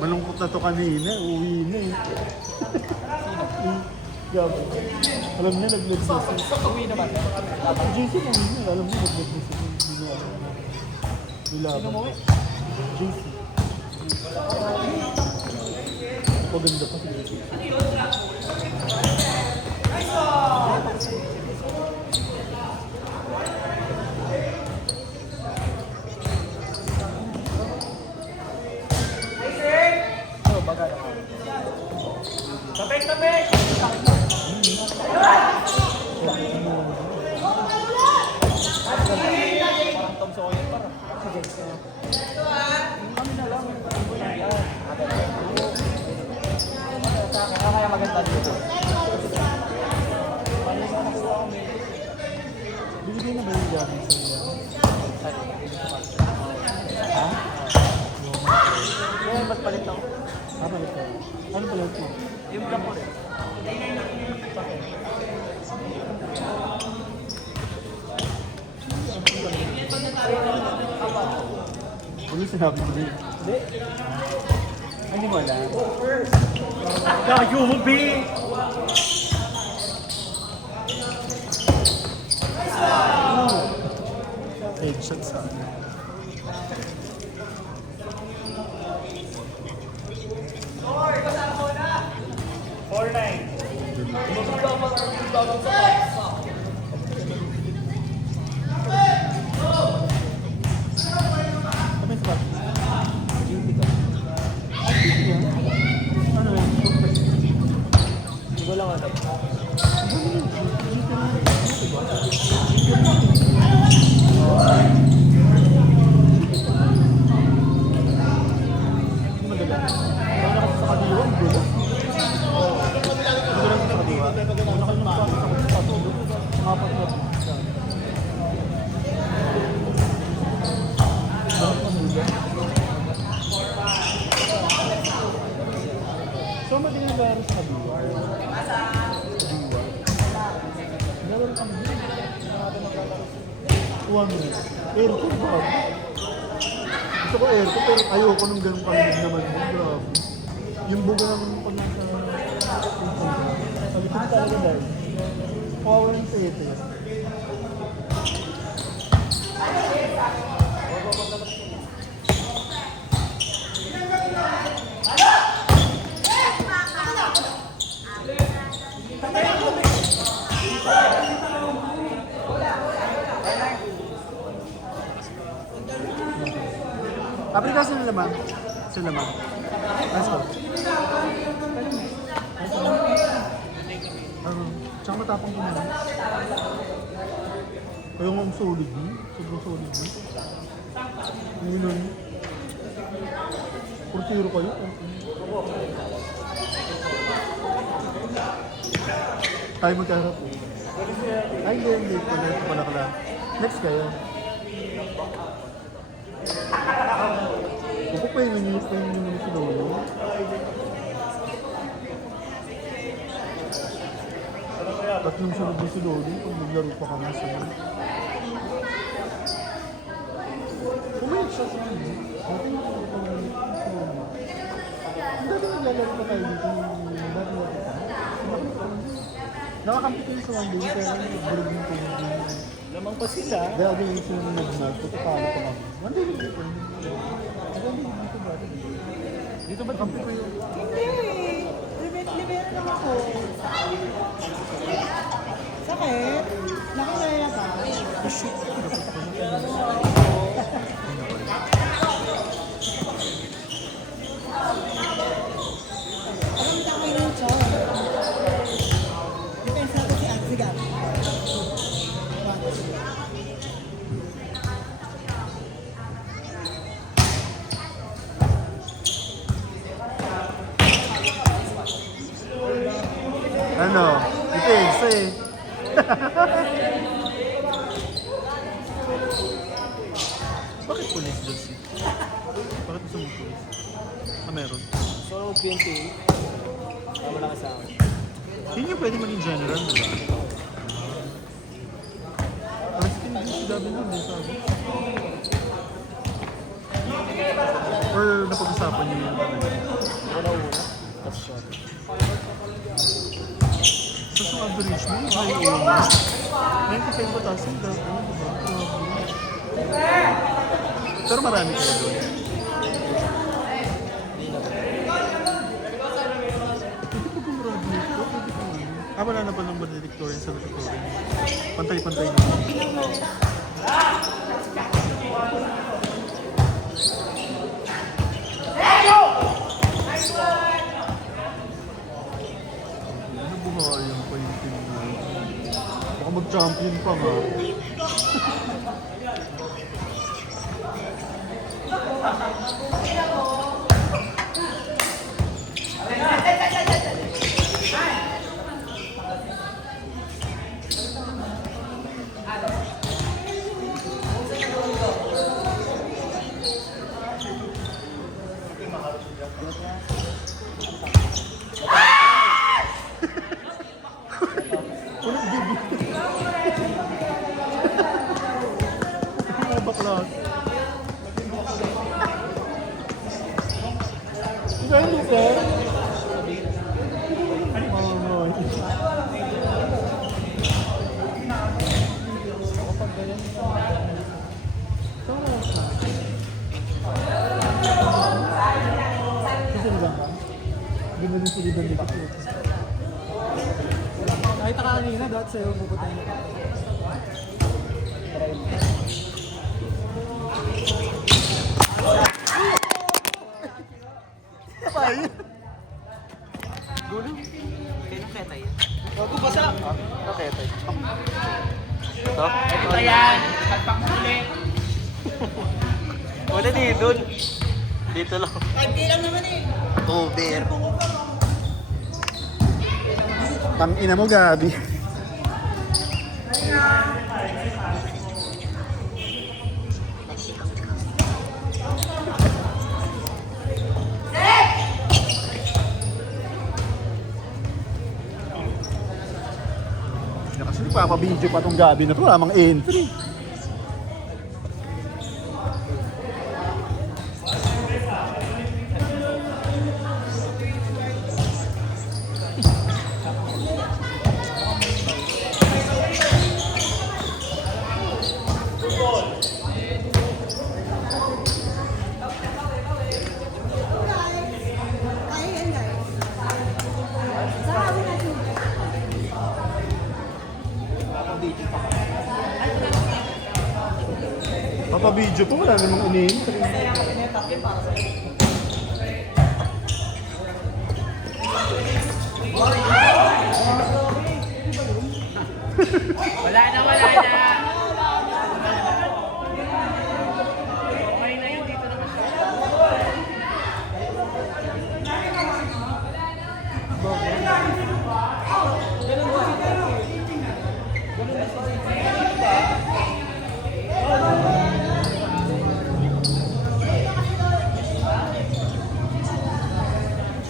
Malungkot na to kanina, uwi na eh. Gabi. Alam niya, nag-lag sa Uwi naman. JC na yun, alam niya, nag-lag sa Sino mo eh? JC. Paganda pa si JC. Bagay. Tapik! Parang Tom Sawyer para. Kami na lang. Kaya maganda dito. Bibigay na ba yung gamit sa iyo? Ha? Kaya ba't palit ako? Ano ito? Ano pala ito? Yung black ko rin. Ano sinabi mo din? Hindi. Hindi mo alam. Gago mo, B! Headshot sa akin. Ano yun? Hindi ko lang alam. Madala. Wala ka sa kaliwa, ang gulo. Wala ka sa kaliwa. Wala ka yung magpapasok sa patulo. Apat na bisa. So, madaling gano'n sa kaliwa. Meron kang din. 1 minute. Aircon ba? Gusto ko aircon pero ayoko nung ganun palamig naman. Grabe. Yung buga naman pag nasa... Sa likod talaga dahil. Power and tete. Aprika sila naman. Sila naman. Let's go. Tsaka matapang ko naman. Kaya nga ang solid mo. Sobrang solid mo. Ngayon nun. Portiro kayo. Tayo magkaharap. Ay, hindi. Pala ka lang. Next kayo. Ako pa yung nanilis pa yung nanilis si Lolo. Tatlong sunod din si Lolo pag naglaro pa kami sa mga. Pumayag siya sa amin. Dati yung pagkakulit si Lolo. Dati naglalaro pa tayo dito. Dati nakakampi kayo sa one day pero nagburog yung kayo. Lamang pa sila. Dati yung sila nag-nag. Tutupalo pa kami. One day dito. Dito ba kampi ko yun? Hindi. Libera lang ako. Sakit? Nakilala ka? Shit. Sige. Ano? Ito eh. Bakit police dyan si? Bakit gusto mong police? Ah, meron. So, 28. Tama lang sa akin. Hindi yung pwede maging general, di ba? Parang hindi si Gavin nun, di sabi. Or napag-usapan niyo yun talaga? Wala una. Tapos shot. So, sa average mo, high A. 95 pataas yung Gavin, di ba? Pero marami kayo doon. Pwede pa gumraduate ko, pwede pa ano. Ah, wala na ba ng valedictorian sa valedictorian? Pantay-pantay na. Ano buhayan pa yung team na? Baka mag-champion pa nga. Walang bibi. Mga baklas. Diba yun, sir? Manonoy. Kasi ba? Ganda din sa liban nila. Nakita ka kanina, dahil sa'yo, pupuntahin mo. Ay! Gulo. Kaya nang ketay. Bago basa. Ah, ketay. Ito? Ito yan. Kalpang ulit. Wala dito. Dito lang. 5K lang naman eh. Over. Tangina mo, Gabi. Kasi papabidyo pa tong Gabi na to, lamang entry. Papabidyo pa, wala namang ini-entry. Wala na. Okay na yun. Dito naman siya.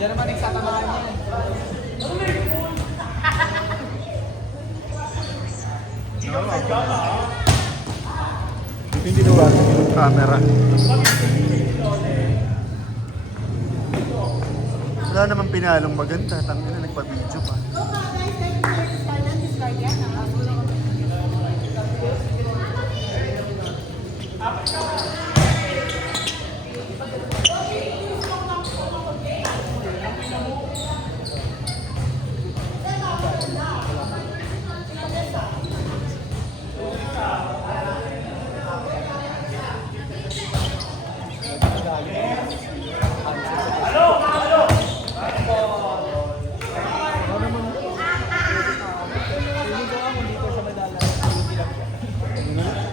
Diyan naman nagsatamaan yan. Hindi nawasan yung camera. Wala namang pinalong maganda, tangina nagpa-video pa.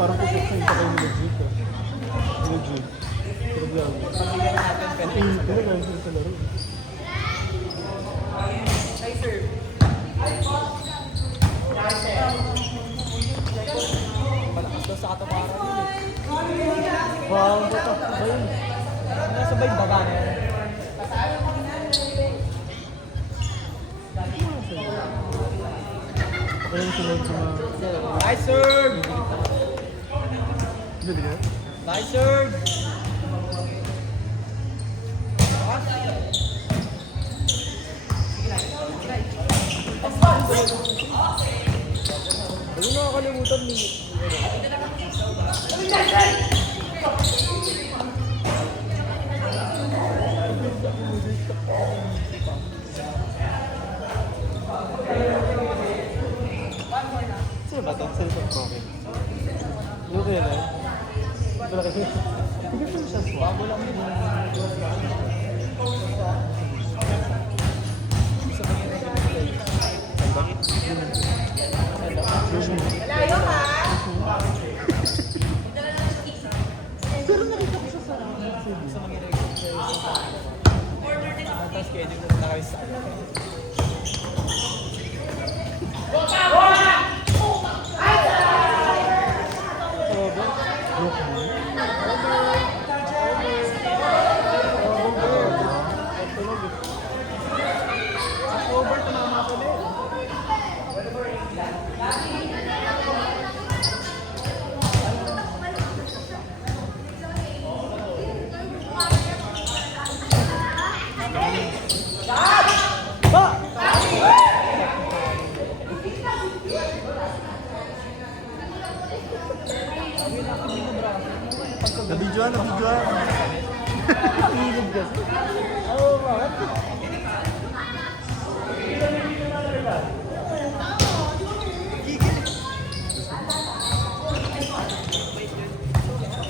parang pupukain pa kayo ni legit. Legit. Problema. Pagbigan natin Ang init nila dahil sila sa laro. malakas daw sa kataparan yun eh. Wow, bata. Ayun. Nasa ba yung baba na yan? Okay yung sunod sa mga... Nice serve! Hindi ka? Nice serve! Ayun nakakalimutan ni... Sino ba ito? Sino ito? Okay. Ano kaya na? Wala kasi. Hindi ko siya swak. Bago lang din. Pero nakita ko siya sa... Sa mga regular sa tapos schedule mo na kayo sa over tumama ko na eh. Nabidyoan, nabidyoan. Hilid kasi. Oo, bakit?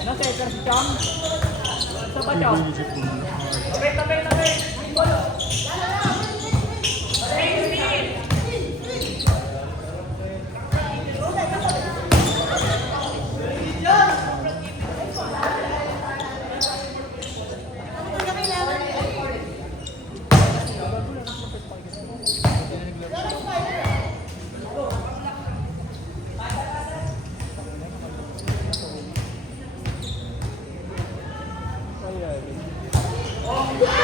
Ano sector si Cham? Sa ba Cham? Inisip ko. Ay, ay.